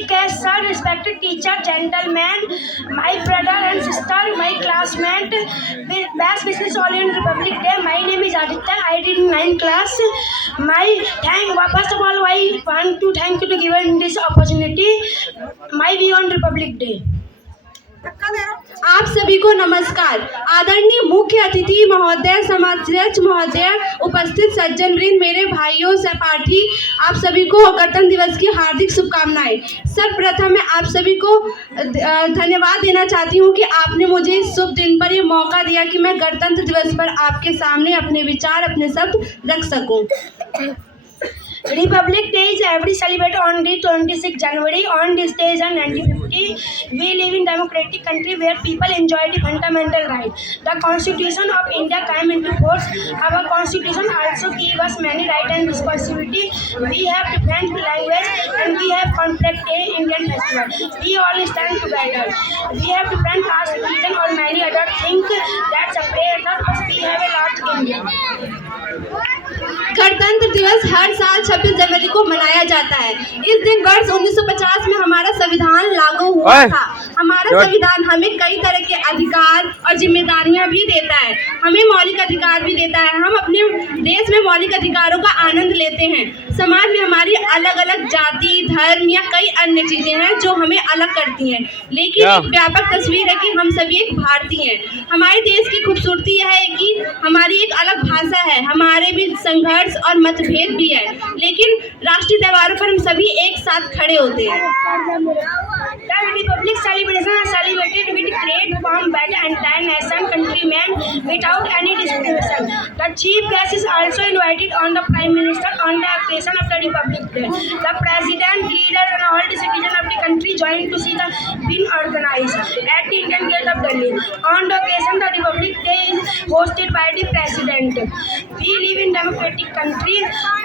chief guest, sir, respected teacher, gentlemen, my brother and sister, my classmate, best wishes all in Republic Day. My name is Aditya. I did in 9th class. First of all, I want to thank you to given this opportunity. My view on Republic Day. आप सभी को नमस्कार। आदरणीय मुख्य अतिथि महोदय, समाजाध्यक्ष महोदय, उपस्थित सज्जन वृंद, मेरे भाइयों सहपाठी, आप सभी को गणतंत्र दिवस की हार्दिक शुभकामनाएं। सर्वप्रथम मैं आप सभी को धन्यवाद देना चाहती हूं कि आपने मुझे इस शुभ दिन पर ये मौका दिया कि मैं गणतंत्र दिवस पर आपके सामने अपने विचार, अपने शब्द रख सकूं। Republic Day is every celebrated on the 26th January. On this day is 1950. We live in democratic country where people enjoy the fundamental right. The Constitution of India came into force. Our Constitution also gives us many rights and responsibility. We have different language and we have complex day Indian festival. We all stand together. We have different caste, religion or many other things that separate us, but we have a large India. गणतंत्र दिवस हर साल 26 जनवरी को मनाया जाता है। इस दिन वर्ष 1950 में हमारा संविधान लागू हुआ था। हमारा संविधान हमें कई तरह के अधिकार और जिम्मेदारियां भी देता है। हमें मौलिक अधिकार भी देता है। हम अपने देश में मौलिक अधिकारों का आनंद लेते हैं। समाज में हमारी अलग अलग जाति, धर्म या कई अन्य चीजें हैं जो हमें अलग करती हैं, लेकिन एक व्यापक तस्वीर है कि हम सभी एक भारतीय हैं। हमारे देश की खूबसूरती यह है कि हमारी एक अलग भाषा है, हमारे भी संघर्ष और मतभेद भी है, लेकिन राष्ट्रीय त्योहारों पर हम सभी एक साथ खड़े होते हैं। The Republic celebration is celebrated with great pomp by the entire nation, countrymen, without any discrimination. The chief guest is also invited on the Prime Minister on the occasion of the Republic Day. The President, leader, and all the citizens of the country join to see the being organized at the Indian Gate of Delhi. On the occasion, the Republic Day is hosted by the President. We live in democratic country.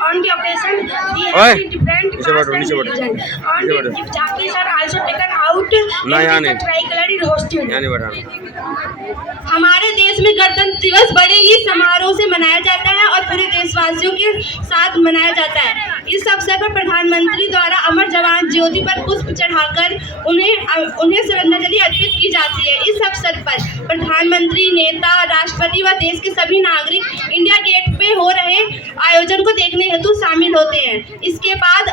On the occasion, we have the different caste and religion. On the Jhankis are also taken out. The tricolor is hosted. हमारे देश में गणतंत्र दिवस बड़े ही समारोह से मनाया जाता है और पूरे देशवासियों के साथ मनाया जाता है। इस अवसर पर प्रधानमंत्री द्वारा अमर जवान ज्योति पर पुष्प चढ़ाकर उन्हें श्रद्धांजलि अर्पित की जाती है। इस अवसर पर प्रधानमंत्री, नेता, राष्ट्रपति व देश के सभी नागरिक इंडिया गेट पे हो रहे आयोजन को देखने हेतु शामिल होते हैं। इसके बाद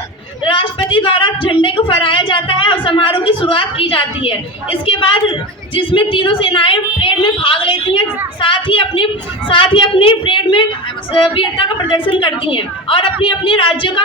राष्ट्रपति द्वारा झंडे को फहराया जाता है और समारोह की शुरुआत की जाती है। इसके बाद जिसमें तीनों सेनाएं परेड में भाग लेती हैं, साथ ही अपने परेड में वीरता का प्रदर्शन करती हैं और अपने अपने राज्यों का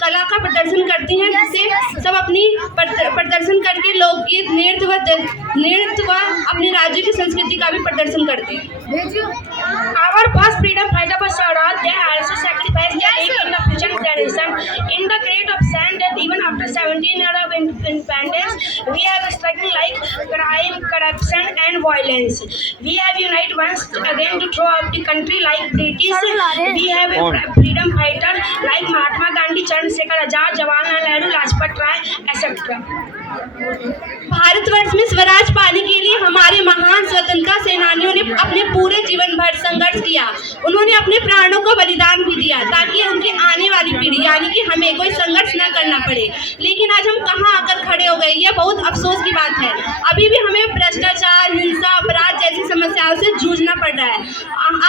कला का प्रदर्शन करती हैं, जिससे सब अपनी प्रदर्शन करके लोकगीत, नृत्य व अपने राज्य की संस्कृति का भी प्रदर्शन करते हैं। Our first freedom fighter was Swaraj. They also sacrificed their life in the future generation. In the great of sand that even after 17 years of independence, we have struggled like crime, corruption and violence. We have united once again to throw out the country like British. We have a freedom fighter like Mahatma Gandhi, Chandrasekhar Azad, Jawaharlal Nehru, Lajpat Rai, etc. Bharatvarsh में स्वराज पाने के लिए हमारे महान स्वतंत्रता सेनानियों ने अपने पूरे जीवन भर संघर्ष किया। उन्होंने अपने प्राणों को बलिदान भी दिया ताकि उनकी आने वाली पीढ़ी यानी कि हमें कोई संघर्ष न करना पड़े। लेकिन आज हम कहां आकर खड़े हो गए, यह बहुत अफसोस की बात है। अभी भी हमें भ्रष्टाचार, हिंसा, अपराध जैसी समस्याओं से जूझना पड़ रहा है।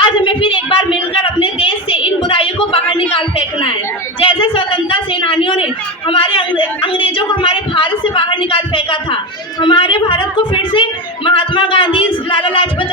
आज हमें फिर एक बार मिलकर अपने देश से इन बुराइयों को बाहर निकाल फेंकना है। जैसे स्वतंत्रता सेनानियों ने हमारे अंग्रेजों